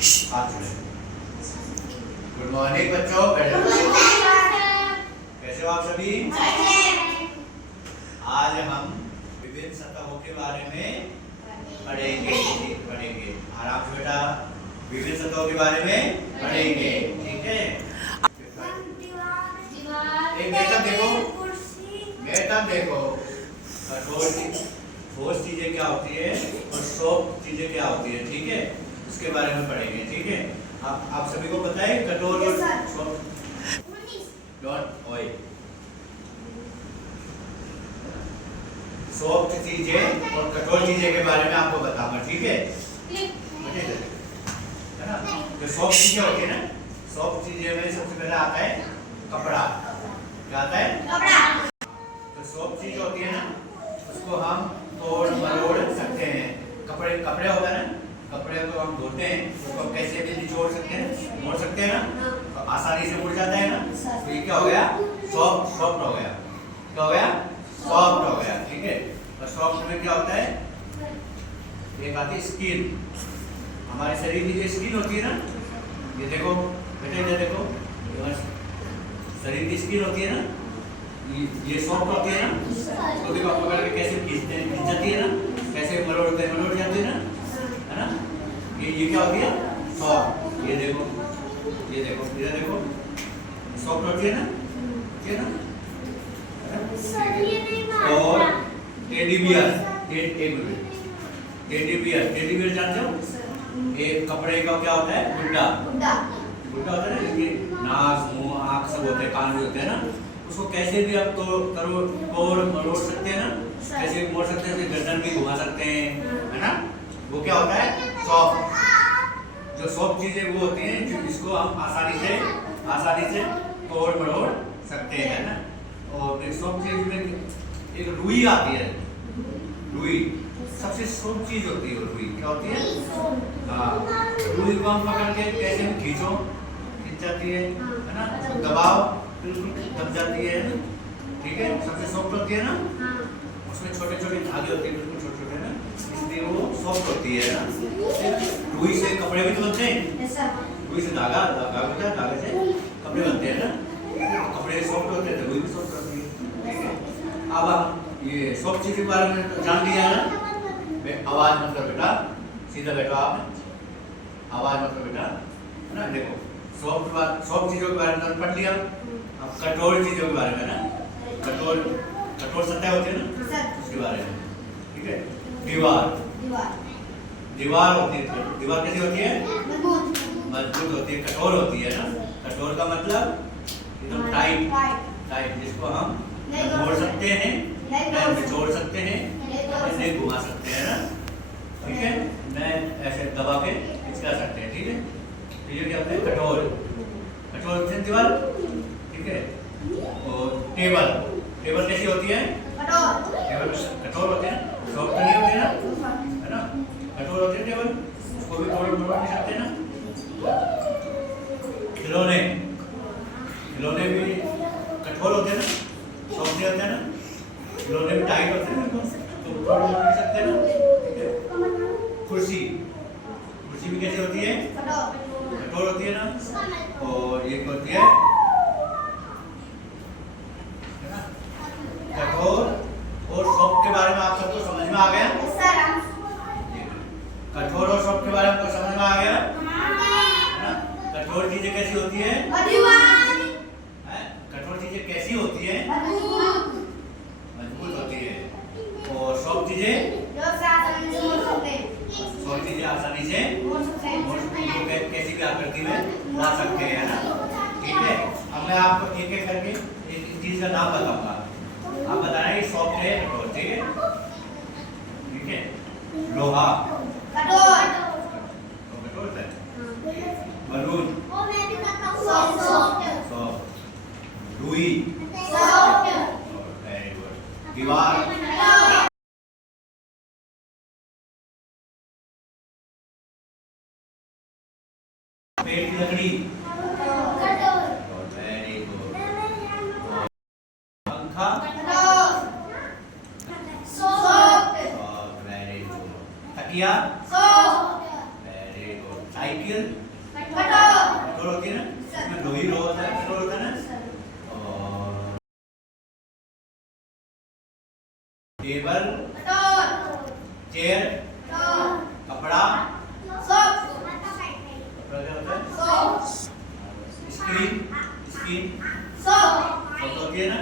Good morning बच्चों, कैसे हो आप सभी? आज हम विभिन्न सतहों के बारे में पढ़ेंगे। आराम से बेटा, विभिन्न सतहों के बारे में पढ़ेंगे, ठीक है? एक मैथम देखो, ठोस चीजें क्या होती है और सॉफ्ट चीजें क्या होती है, ठीक है? उसके बारे में पढ़ेंगे, ठीक है? आप सभी को पता है कठोर और सॉफ्ट चीजें और कठोर चीजें के बारे में आपको बताऊंगा, ठीक है? है ना? जो सॉफ्ट चीजें होती है ना, सॉफ्ट चीजें में सबसे पहले आता है कपड़ा। क्या आता है? कपड़ा। तो सॉफ्ट चीज होती है ना, उसको हम तोड़ मरोड़ सकते हैं। कपड़े होता है ना, कपड़े को हम धोते हैं, उसको कैसे भी निचोड़ सकते हैं, मोड़ सकते हैं ना, तो आसानी से मुड़ जाता है ना। तो ये क्या हो गया? सॉफ्ट हो गया। क्या हो गया? सॉफ्ट हो गया, ठीक है? और सॉफ्ट में क्या होता है? एक आती है स्किन। हमारे शरीर की जो स्किन होती है ना, ये देखो बेटा, ये देखो, शरीर की स्किन होती है ना, ये सॉफ्ट होती है ना। उसको देखो आप पकड़ के कैसे खींच जाती है ना, कैसे मरोड़ जाती है ना, है ना? ये क्या होती है? सॉफ्ट। ये देखो, इधर देखो, सॉफ्ट होती है ना, ठीक है ना? और टेडी बियर जानते हो? एक कपड़े का क्या होता है? गुड्डा होता है ना, जिसके नाक, मुंह, आँख सब होते हैं, कान भी होते हैं ना। उसको कैसे भी आप तोड़ मरोड़ सकते हैं ना, कैसे भी मोड़ सकते हैं, गर्दन भी घुमा सकते हैं, है ना? वो क्या होता है? सॉफ्ट। जो सॉफ्ट चीजें वो होती हैं जो इसको हम आसानी से तोड़ मरोड़ सकते हैं ना। और सॉफ्ट चीज में एक रुई आती है। रुई सबसे सॉफ्ट चीज होती है। रुई क्या होती है? हाँ, रुई को हम पकड़ के कैसे भी खींच जाती है ना, उसको दबाओ, बिल्कुल दब जाती है ना, ठीक है? सबसे सॉफ्ट होती है ना, उसमें छोटे धागे होते हैं, बिल्कुल छोटे ना, इसलिए वो सॉफ्ट होती है ना। रुई से कपड़े भी तो बनते हैं, रुई से धागा होता है, धागे से कपड़े बनते हैं ना। कपड़े सॉफ्ट होते हैं तो रुई भी सॉफ्ट होती है, ठीक है? अब आप ये सॉफ्ट चीज के बारे में जान लिया ना। आवाज मतलब बेटा, सीधा बैठो आप, आवाज मतलब बेटा, है ना? देखो, सॉफ्ट चीजों के बारे में पढ़ लिया। अब कठोर चीजों के बारे में ना, कठोर सतह होती है ना, उसके बारे में, ठीक है? दीवार होती है। दीवार कैसी होती है? मजबूत होती है, कठोर होती है ना। कठोर का मतलब एकदम टाइट, जिसको हम मोड़ सकते हैं, निचोड़ सकते हैं, ऐसे घुमा सकते हैं ना, ठीक है? मैं ऐसे दबा के खिंचा सकते हैं, ठीक है? तो ये क्या होता है? कठोर होती है दीवार, ठीक है? और टेबल कैसी होती है? टेबल कठोर होते हैं, सॉफ्ट नहीं होते ना, है ना? कठोर होते हैं टेबल, उसको भी तोड़ मरोड़ नहीं सकते ना। खिलौने भी कठोर होते हैं ना, सॉफ्ट नहीं होते हैं ना। खिलौने भी टाइट होते हैं ना, तो तोड़ मरोड़ नहीं सकते ना, ठीक है? कुर्सी भी कैसी होती है? कठोर होती है ना। और ये होती है ना, कठोर और सॉफ्ट के बारे में आप सबको समझ में आ गया? कठोर और सॉफ्ट के बारे में आपको समझ में आ गया ना? कठोर चीजें कैसी होती है? कठोर चीजें कैसी होती है? मजबूत होती है। और सॉफ्ट चीजें आसानी से कैसी भी आकृति में ला सकते हैं ना, ठीक है? अब मैं आपको एक एक करके एक चीज का नाम बताऊंगा, आप बताना ये सॉफ्ट है कठोर, ठीक है? लोहा कठोर है। Balloon soft. रुई वेरी गुड। दीवार पेड़ की लकड़ी वेरी गुड। पंखा वेरी गुड। तकिया वेरी गुड। साइकिल कटोर कटोर होती है ना, इसमें दो ही रो होता है, कटोर होता है ना। और टेबल, कटोर चेयर, कटोर कपड़ा, सोप कपड़ा क्या होता है, soap screen, screen soap photo होती है ना।